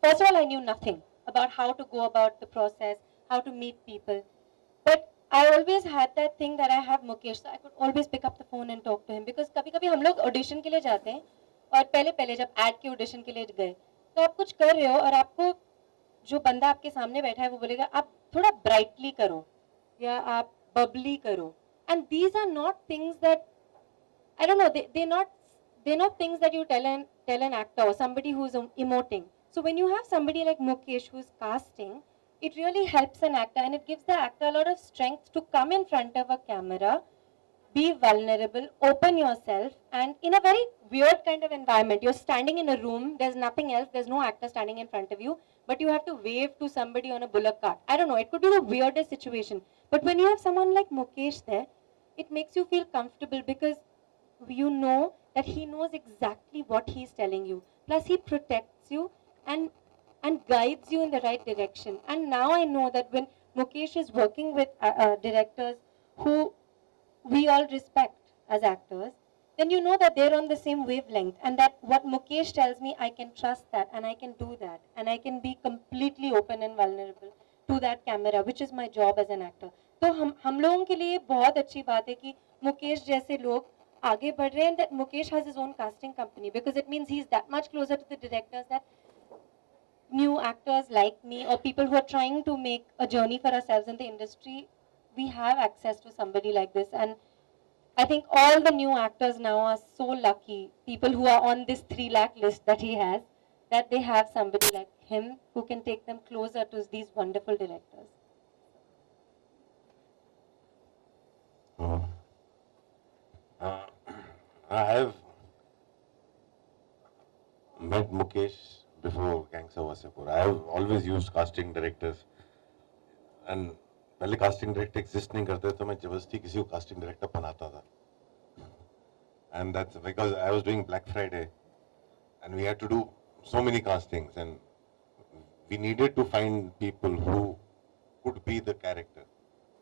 first of all, I knew nothing about how to go about the process, how to meet people. But I always had that thing that I have Mukesh, so I could always pick up the phone and talk to him because kabhi-kabhi hum log audition के लिए जाते हैं और पहले जब add के audition के लिए गए तो आप कुछ कर रहे हो और आपको जो बंदा आपके सामने बैठा है वो बोलेगा आप थोड़ा ब्राइटली करो या आप बबली करो, and these are not things that I don't know, they're not things that you tell an actor or somebody who's emoting. So when you have somebody like Mukesh who's casting, it really helps an actor and it gives the actor a lot of strength to come in front of a camera, be vulnerable, open yourself, and in a very weird kind of environment. You're standing in a room, there's nothing else, there's no actor standing in front of you, but you have to wave to somebody on a bullock cart. I don't know, it could be the weirdest situation. But when you have someone like Mukesh there, it makes you feel comfortable because you know that he knows exactly what he's telling you. Plus he protects you and guides you in the right direction. And now I know that when Mukesh is working with directors who we all respect as actors, then you know that they're on the same wavelength and that what Mukesh tells me, I can trust that and I can do that and I can be completely open and vulnerable to that camera, which is my job as an actor. तो हम लोगों के लिए बहुत अच्छी बात है कि मुकेश जैसे लोग आगे बढ़ रहे हैं, that Mukesh has his own casting company because it means he's that much closer to the directors that new actors like me or people who are trying to make a journey for ourselves in the industry, we have access to somebody like this. And I think all the new actors now are so lucky, people who are on this 3 lakh list that he has, that they have somebody like him who can take them closer to these wonderful directors. I have met Mukesh before Gangster Wasseypur. I have always used casting directors, and पहले casting director exist नहीं करते तो मैं जबरदस्ती किसी को casting director बनाता था. And that's because I was doing Black Friday, and we had to do so many castings, and we needed to find people who could be the character,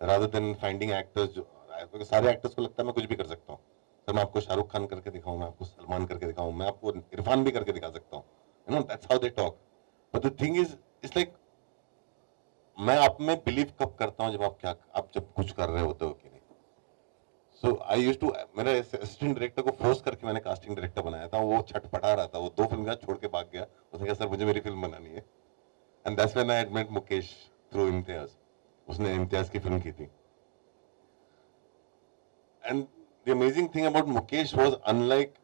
rather than finding actors. क्योंकि सारे actors को लगता है मैं कुछ भी कर सकता हूँ. सर मैं आपको शाहरुख खान करके दिखाऊं, मैं आपको सलमान करके दिखाऊं, मैं आपको इरफान भी करके दिखा सकता हूँ. You know, that's how they talk. But the thing is, it's like मैं आप में बिलीव कब करता हूँ जब आप जब कुछ कर रहे होते हो कि नहीं. So I used to, मेरा असिस्टेंट डायरेक्टर को फोर्स करके मैंने कास्टिंग डायरेक्टर बनाया था. वो छटपटा रहा था, वो 2 फिल्म छोड़ के भाग गया. उसने कहा सर मुझे मेरी फिल्म बनानी है. And that's when I had met Mukesh through Imtiaz. उसने इम्तियाज की फिल्म की थी. And the amazing thing about Mukesh was, unlike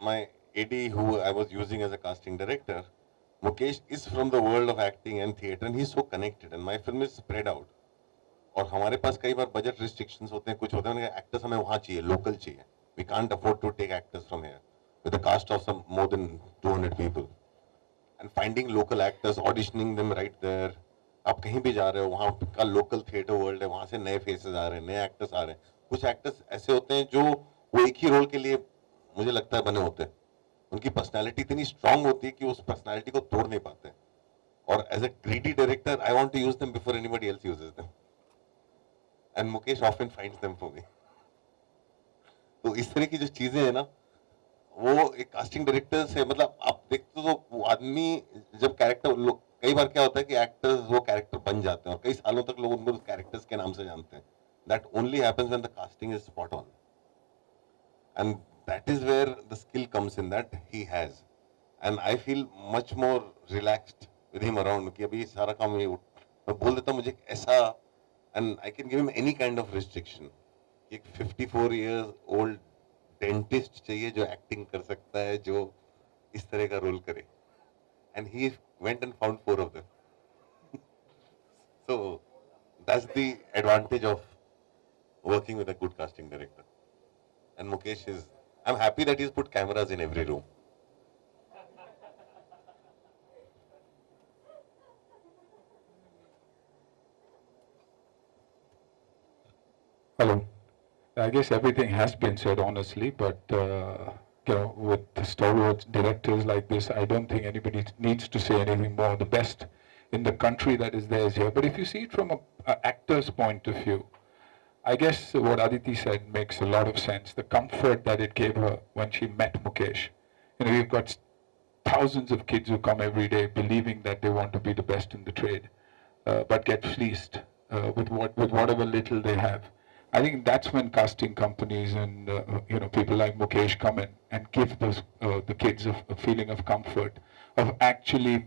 my AD who I was using as a casting director, Mukesh is from the world of acting and theatre, and he's so connected, and my film is spread out. और हमारे पास कई बार budget restrictions होते हैं, कुछ होते हैं, actors हमें वहाँ चाहिए, लोकल चाहिए. We can't afford to take actors from here with a cast of some more than 200 people. And finding local actors, auditioning them right there. आप कहीं भी जा रहे हो, वहाँ का लोकल थिएटर वर्ल्ड है, वहाँ से नए फेसेस आ रहे हैं, नए एक्टर्स आ रहे हैं. कुछ एक्टर्स ऐसे होते हैं जो वो एक ही रोल के लिए मुझे लगता है बने होते हैं. उनकी पर्सनालिटी इतनी स्ट्रांग होती है कि उस पर्सनालिटी को तोड़ नहीं पाते. और as a greedy director I want to use them before anybody else uses them, and Mukesh often finds them for me. तो इस तरह की जो चीजें हैं ना, वो एक कास्टिंग डायरेक्टर से, मतलब आप देखते हो तो वो आदमी जब कैरेक्टर, कई बार क्या होता है कि एक्टर्स वो कैरेक्टर बन जाते हैं और कई सालों तक लोग उनको कैरेक्टर्स के नाम से जानते हैं. That only happens when the casting is spot on, and that is where the skill comes in that he has, and I feel much more relaxed with him around. कि अभी सारा काम मैं बोल देता हूँ मुझे ऐसा, and I can give him any kind of restriction. एक 54 years old dentist चाहिए जो acting कर सकता है, जो इस तरह का रोल करे, and he went and found 4 of them. So that's the advantage of working with a good casting director. And Mukesh is, I'm happy that he's put cameras in every room. Hello. I guess everything has been said honestly, but with stalwart directors like this, I don't think anybody needs to say anything more. The best in the country that is there is here. But if you see it from an actor's point of view, I guess what Aditi said makes a lot of sense. The comfort that it gave her when she met Mukesh. We've got thousands of kids who come every day believing that they want to be the best in the trade, but get fleeced with whatever little they have. I think that's when casting companies and people like Mukesh come in and give the kids a feeling of comfort, of actually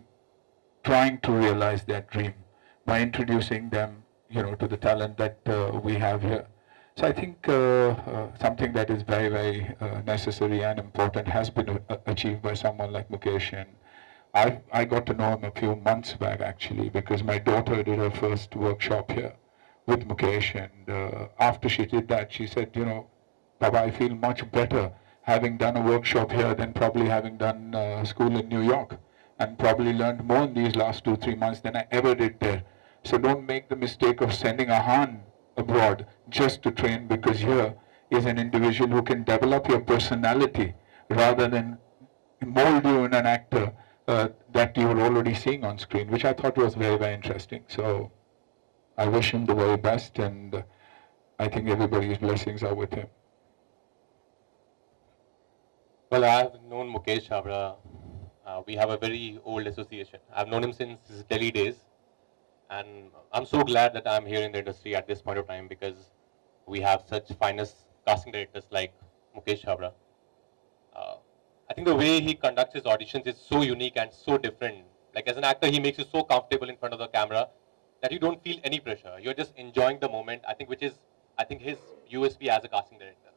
trying to realize their dream by introducing them, to the talent that we have here. So I think something that is very, very necessary and important has been achieved by someone like Mukesh. And I got to know him a few months back actually, because my daughter did her first workshop here with Mukesh, and after she did that, she said, Baba, I feel much better having done a workshop here than probably having done school in New York, and probably learned more in these last 2-3 months than I ever did there. So don't make the mistake of sending a Han abroad just to train, because here is an individual who can develop your personality rather than mold you in an actor that you were already seeing on screen, which I thought was very, very interesting. So I wish him the very best, and I think everybody's blessings are with him. Well, I've known Mukesh Chhabra. We have a very old association. I've known him since his Delhi days, and I'm so glad that I'm here in the industry at this point of time, because we have such finest casting directors like Mukesh Chhabra. I think the way he conducts his auditions is so unique and so different. Like, as an actor, he makes you so comfortable in front of the camera that you don't feel any pressure. You're just enjoying the moment, I think, which is, his USP as a casting director.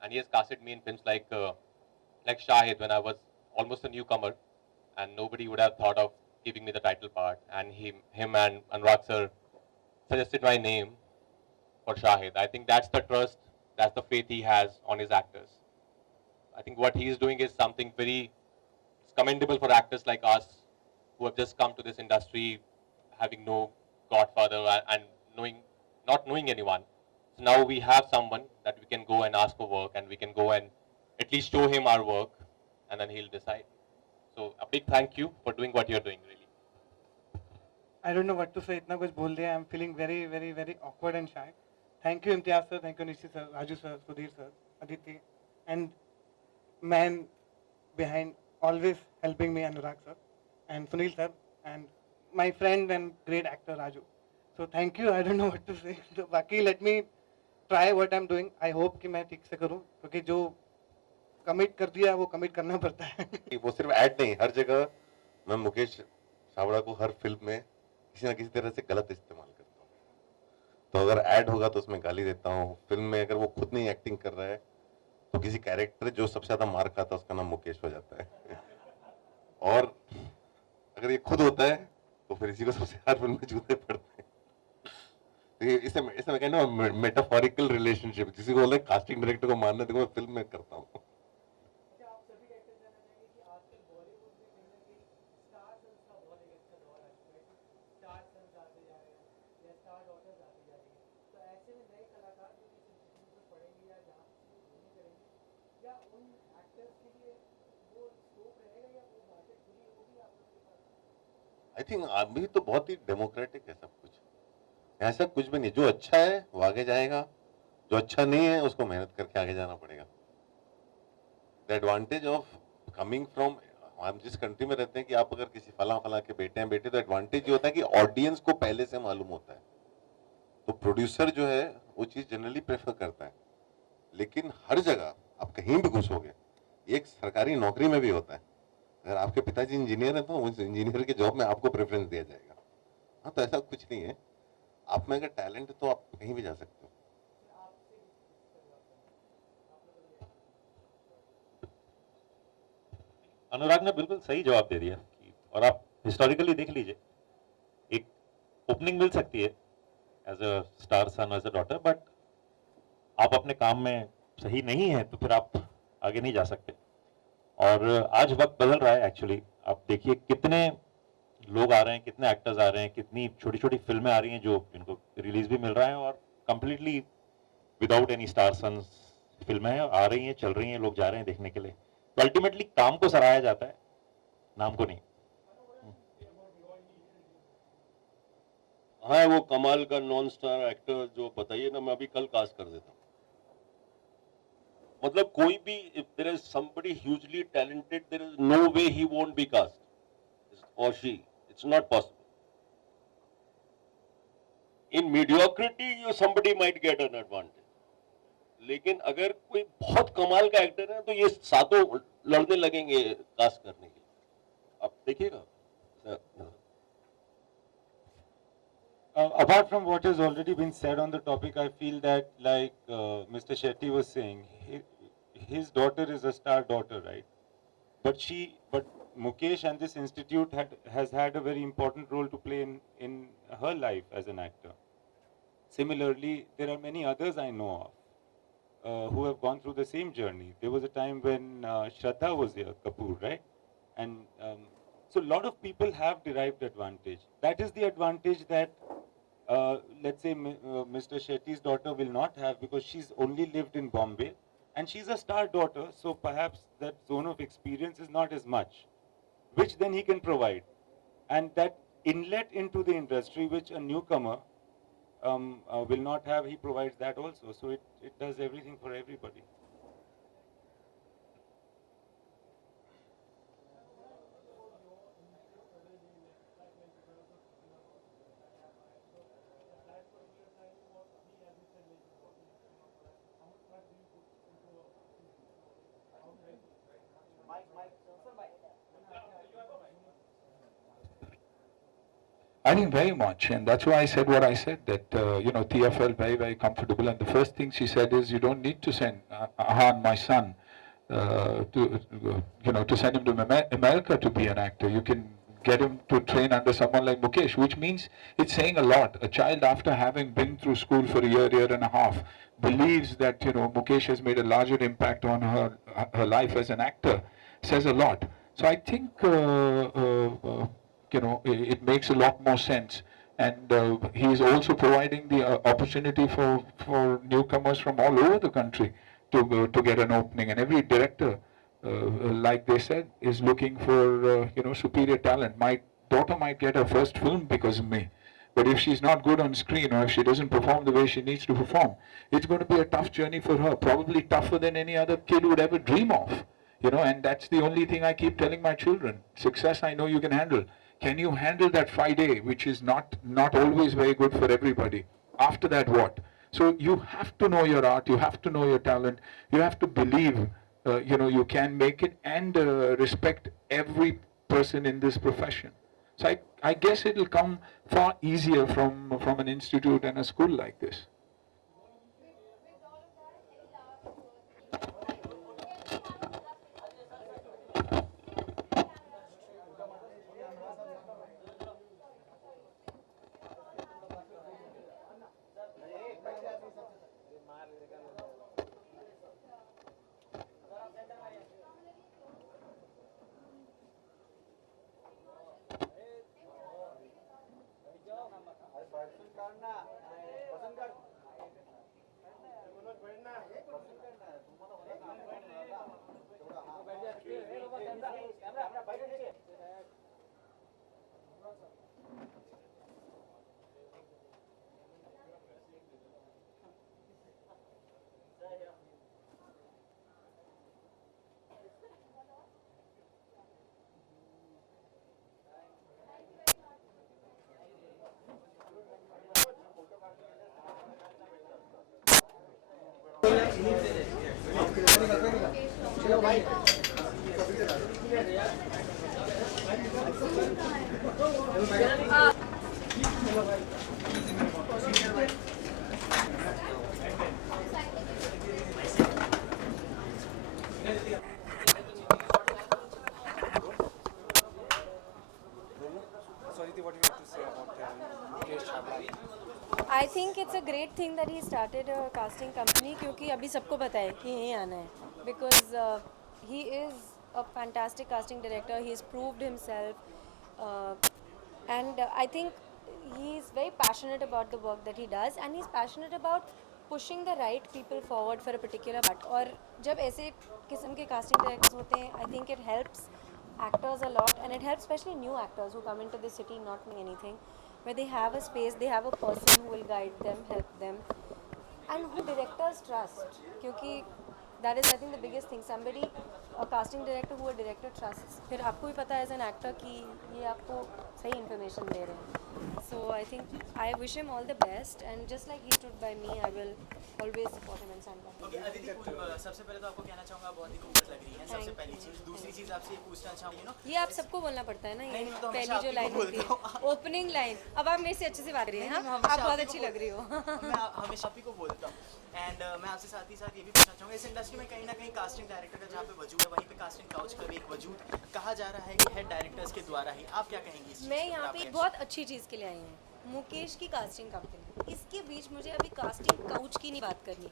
And he has casted me in films like Shahid, when I was almost a newcomer, and nobody would have thought of giving me the title part. And him and Anurag sir suggested my name for Shahid. I think that's the trust, that's the faith he has on his actors. I think what he's doing is something very commendable for actors like us, who have just come to this industry having no godfather and not knowing anyone. So now we have someone that we can go and ask for work, and we can go and at least show him our work, and then he'll decide. So a big thank you for doing what you're doing, really. I don't know what to say. इतना कुछ बोल दिया. I'm feeling very, very, very awkward and shy. Thank you, Imtiaz sir. Thank you, Nishi sir, Raju sir, Sudhir sir, Aditi, and man behind always helping me, Anurag sir, and Sunil sir, and my friend and great actor Raju. So thank you. I don't know what to say. So बाकी let me try what I'm doing. I hope कि मैं ठीक से करूँ, क्योंकि जो commit कर दिया वो कमिट करना पड़ता है. वो सिर्फ ऐड नहीं, हर जगह मैं मुकेश छाबड़ा को हर फिल्म में किसी ना किसी तरह से गलत इस्तेमाल करता हूँ. तो अगर ऐड होगा तो उसमें गाली देता हूँ. फिल्म में अगर वो खुद नहीं एक्टिंग कर रहा है तो किसी कैरेक्टर जो सबसे ज्यादा मार खाता है उसका नाम मुकेश हो जाता है. और अगर ये खुद होता है तो फिर इसी को सबसे हर फिल्म में जूते पड़ते हैं. तो इसे मैं कहना हूँ मेटाफोरिकल रिलेशनशिप. किसी को बोले कास्टिंग डायरेक्टर को मारना, देखो मैं फिल्म में करता हूँ. आई थिंक अभी तो बहुत ही डेमोक्रेटिक है सब कुछ. ऐसा कुछ भी नहीं. जो अच्छा है वो आगे जाएगा, जो अच्छा नहीं है उसको मेहनत करके आगे जाना पड़ेगा. The advantage of coming from, हम जिस कंट्री में रहते हैं कि आप अगर किसी फला के बेटे हैं बेटे, तो एडवांटेज ये होता है कि ऑडियंस को पहले से मालूम होता है. तो प्रोड्यूसर जो है वो चीज़ जनरली प्रेफर करता है. लेकिन हर जगह आप कहीं भी घुसोगे, एक सरकारी नौकरी में भी होता है. अगर आपके पिताजी इंजीनियर हैं तो उस इंजीनियर के जॉब में आपको प्रेफरेंस दिया जाएगा. हाँ, तो ऐसा कुछ नहीं है. आप में अगर टैलेंट है तो आप कहीं भी जा सकते हो. अनुराग ने बिल्कुल सही जवाब दे दिया. और आप हिस्टोरिकली देख लीजिए, एक ओपनिंग मिल सकती है as a star son, as a daughter, but आप अपने काम में सही नहीं है तो फिर आप आगे नहीं जा सकते. और आज वक्त बदल रहा है एक्चुअली. आप देखिए कितने लोग आ रहे हैं, कितने एक्टर्स आ रहे हैं, कितनी छोटी छोटी फिल्में आ रही हैं जो इनको रिलीज भी मिल रहा है, और completely without any star sons फिल्में आ रही हैं, चल रही हैं, लोग जा रहे हैं देखने के लिए. तो अल्टीमेटली काम को सराहा जाता है, नाम को नहीं. हाँ, वो कमाल का नॉन स्टार एक्टर जो बताइए ना, मैं अभी कल कास्ट कर देता हूँ. मतलब कोई भी, if there is somebody hugely talented, there is no way he won't be cast or she. It's not possible. in mediocrity you somebody might get an advantage. लेकिन अगर कोई बहुत कमाल का एक्टर है तो ये सातों लड़ने लगेंगे कास्ट करने के लिए, आप देखिएगा. Apart from what has already been said on the topic, I feel that, like Mr. Shetty was saying, his daughter is a star daughter, right? But Mukesh and this institute has had a very important role to play in her life as an actor. Similarly, there are many others I know of who have gone through the same journey. There was a time when Shraddha was here, Kapoor, right? And so a lot of people have derived advantage. That is the advantage that, let's say, Mr. Shetty's daughter will not have, because she's only lived in Bombay and she's a star daughter, so perhaps that zone of experience is not as much, which then he can provide. And that inlet into the industry, which a newcomer will not have, he provides that also. So it does everything for everybody. I think very much, and that's why I said what I said, that, Tia felt very, very comfortable, and the first thing she said is, you don't need to send Ahan, my son, to send him to America to be an actor. You can get him to train under someone like Mukesh, which means it's saying a lot. A child, after having been through school for a year and a half, believes that, Mukesh has made a larger impact on her life as an actor, says a lot. So I think, it makes a lot more sense. And he is also providing the opportunity for newcomers from all over the country to get an opening. And every director, like they said, is looking for superior talent. My daughter might get her first film because of me, but if she's not good on screen, or if she doesn't perform the way she needs to perform, it's going to be a tough journey for her, probably tougher than any other kid would ever dream of. And that's the only thing I keep telling my children. Success, I know you can handle. Can you handle that Friday, which is not always very good for everybody? After that, what? So you have to know your art, you have to know your talent, you have to believe, you can make it, and respect every person in this profession. So I guess it'll come far easier from an institute and a school like this. I think it's a great thing that he started a casting company, क्योंकि अभी सबको पता है कि यहीं आना है, because he is a fantastic casting director. He's proved himself, and I think he's very passionate about the work that he does, and he's passionate about pushing the right people forward for a particular part. और जब ऐसे किस्म के casting directors होते हैं, I think it helps actors a lot, and it helps especially new actors who come into the city not knowing anything, where they have a space, they have a person who will guide them, help them, and who directors trust. क्योंकि that is, I think, the biggest thing. Somebody, a casting director who a director trusts. फिर आपको भी पता है as an actor कि ये आपको सही information दे रहे हैं. So I think I wish him all the best, and just like he stood by me, I will always support him and stand by him. Okay Aditi, सबसे पहले तो आपको कहना चाहूँगा बहुत ही खूबसूरत लग रही है, सबसे पहली चीज़। दूसरी चीज़ आपसे ये पूछना चाहूँगी ना, ये आप सबको बोलना पड़ता है ना, ये नहीं, तो पहली जो लाइन होती है, ओपनिंग लाइन। अब आप मेरे से अच्छे से बात कर रही हैं, हाँ? आप बहुत अच्छी लग रही हो। मैं हमेशा आप ही को बोलता हूँ। एंड मैं आपसे साथ ही साथ ये भी पूछना चाहूँगा, इस इंडस्ट्री में कहीं ना कहीं कास्टिंग डायरेक्टर का जहाँ पे वजूद है, वहीं पे कास्टिंग काउच का भी एक वजूद कहा जा रहा है कि हेड डायरेक्टर्स के द्वारा ही। आप क्या कहेंगी इस चीज़ मैं पे? यहाँ आप पे क्या- बहुत अच्छी चीज़ के लिए आई हूँ, मुकेश की कास्टिंग कंपनी। इसके बीच मुझे अभी कास्टिंग काउच की नहीं बात करनी।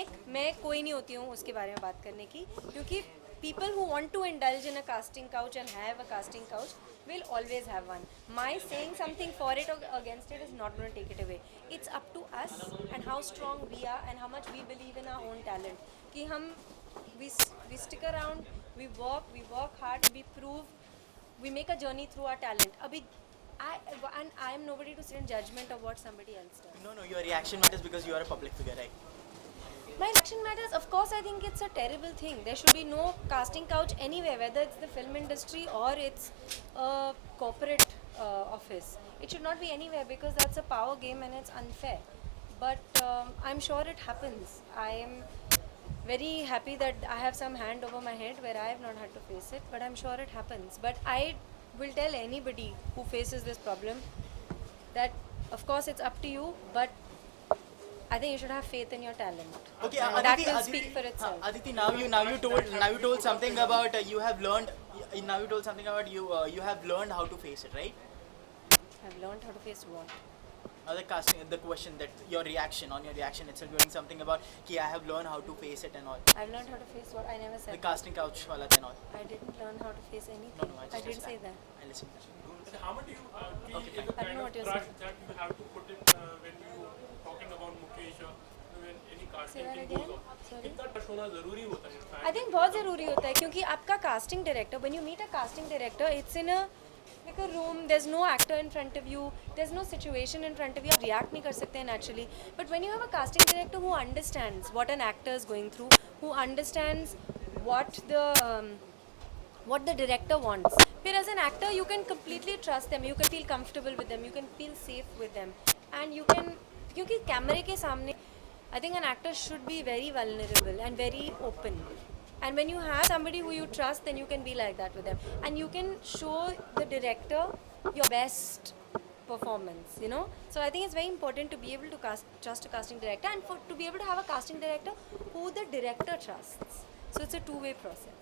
एक मैं कोई नहीं होती हूँ उसके बारे में बात करने की, क्योंकि people who want to indulge in a casting couch and have a casting couch will always have one. My saying something for it or against it is not going to take it away. It's up to us and how strong we are and how much we believe in our own talent. कि हम we stick around, we work hard, we prove, we make a journey through our talent. अभी I am nobody to sit in judgment of what somebody else does. No, your reaction matters because you are a public figure, right? My reaction matters. Of course, I think it's a terrible thing. There should be no casting couch anywhere, whether it's the film industry or it's a corporate office. It should not be anywhere because that's a power game and it's unfair. But I'm sure it happens. I am very happy that I have some hand over my head where I have not had to face it, but I'm sure it happens. But I will tell anybody who faces this problem that, of course, it's up to you, but I think you should have faith in your talent. Okay, that will speak for itself. Aditi, now you told something about you have learned. Now you told something about you have learned how to face it, right? I've learned how to face what? The casting, the question that your reaction itself, you're doing something about कि I have learned how to face it and all. I've learned how to face what? I never said The that. casting couch wala and all. I didn't learn how to face anything. No, I didn't say that. I listen. How much do you feel Okay, is the I don't kind know of what you're trust saying. that you have to put in when you talking about Mukesh or when any casting that thing again? goes on? Sorry? कितना trust होना ज़रूरी होता है? I think बहुत ज़रूरी होता है क्योंकि आपका casting director, when you meet a casting director, it's in a like a room. There's no actor in front of you. There's no situation in front of you. आप react नहीं कर सकते हैं naturally. But when you have a casting director who understands what an actor is going through, who understands what the director wants. फिर as an actor, you can completely trust them. You can feel comfortable with them. You can feel safe with them. And you can, क्योंकि कैमरे के सामने, I think an actor should be very vulnerable and very open. And when you have somebody who you trust, then you can be like that with them. And you can show the director your best performance, you know. So I think it's very important to be able to trust a casting director and to be able to have a casting director who the director trusts. So it's a two-way process.